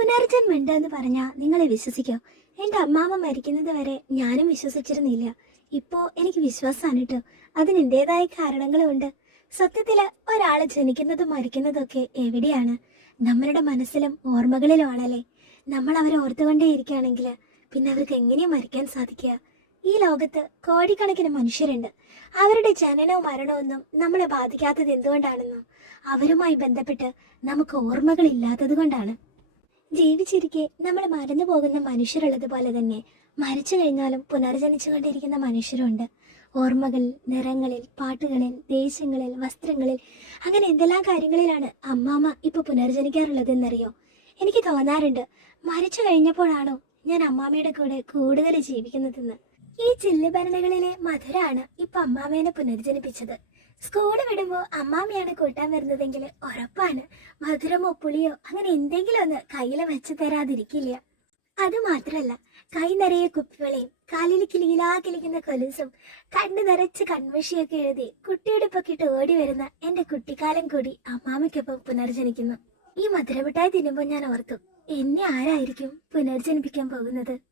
പുനർജന്മണ്ട് എന്ന് പറഞ്ഞാ നിങ്ങളെ വിശ്വസിക്കോ? എന്റെ അമ്മാമ്മ മരിക്കുന്നത് വരെ ഞാനും വിശ്വസിച്ചിരുന്നില്ല. ഇപ്പോ എനിക്ക് വിശ്വാസമാണ് കേട്ടോ. അതിന് എന്റേതായ കാരണങ്ങളുമുണ്ട്. സത്യത്തില് ഒരാള് ജനിക്കുന്നതും മരിക്കുന്നതും ഒക്കെ എവിടെയാണ്? നമ്മളുടെ മനസ്സിലും ഓർമ്മകളിലുമാണല്ലേ. നമ്മൾ അവരെ ഓർത്തുകൊണ്ടേ ഇരിക്കുകയാണെങ്കിൽ പിന്നെ അവർക്ക് എങ്ങനെയാ മരിക്കാൻ സാധിക്കുക? ഈ ലോകത്ത് കോടിക്കണക്കിന് മനുഷ്യരുണ്ട്. അവരുടെ ജനനവും മരണമൊന്നും നമ്മളെ ബാധിക്കാത്തത് എന്തുകൊണ്ടാണെന്നോ? അവരുമായി ബന്ധപ്പെട്ട് നമുക്ക് ഓർമ്മകൾ ഇല്ലാത്തത് കൊണ്ടാണ്. ജീവിച്ചിരിക്കെ നമ്മൾ മറന്നു പോകുന്ന മനുഷ്യരുള്ളതുപോലെ തന്നെ മരിച്ചു കഴിഞ്ഞാലും പുനർജനിച്ചുകൊണ്ടിരിക്കുന്ന മനുഷ്യരുണ്ട്. ഓർമ്മകളിൽ, നിറങ്ങളിൽ, പാട്ടുകളിൽ, ദേശങ്ങളിൽ, വസ്ത്രങ്ങളിൽ, അങ്ങനെ എന്തെല്ലാം കാര്യങ്ങളിലാണ് അമ്മാമ്മ ഇപ്പൊ പുനർജനിക്കാറുള്ളതെന്നറിയോ? എനിക്ക് തോന്നാറുണ്ട് മരിച്ചു കഴിഞ്ഞപ്പോഴാണോ ഞാൻ അമ്മാമ്മയുടെ കൂടെ കൂടുതൽ ജീവിക്കുന്നതെന്ന്. ഈ ചില്ലുഭരണികളിലെ മധുരാണ് ഇപ്പൊ അമ്മാമ്മേനെ പുനർജനിപ്പിച്ചത്. സ്കൂള് വിടുമ്പോ അമ്മാമ്മയാണ് കൂട്ടാൻ വരുന്നതെങ്കിൽ ഉറപ്പാണ് മധുരമോ പുളിയോ അങ്ങനെ എന്തെങ്കിലും ഒന്ന് കയ്യിൽ വെച്ച് തരാതിരിക്കില്ല. അതുമാത്രല്ല, കൈ നിറയെ കുപ്പികളെയും കാലിൽ കിളികിലാ കൊലുസും കണ്ണു നിറച്ച് കൺമഷിയൊക്കെ എഴുതി കുട്ടിയുടുപ്പൊക്കെ ഇട്ട് ഓടി വരുന്ന എന്റെ കുട്ടിക്കാലം കൂടി അമ്മാമ്മയ്ക്കൊപ്പം പുനർജനിക്കുന്നു. ഈ മധുരമിഠായി തിന്നുമ്പോൾ ഞാൻ ഓർത്തു, എന്നെ ആരായിരിക്കും പുനർജനിപ്പിക്കാൻ പോകുന്നത്?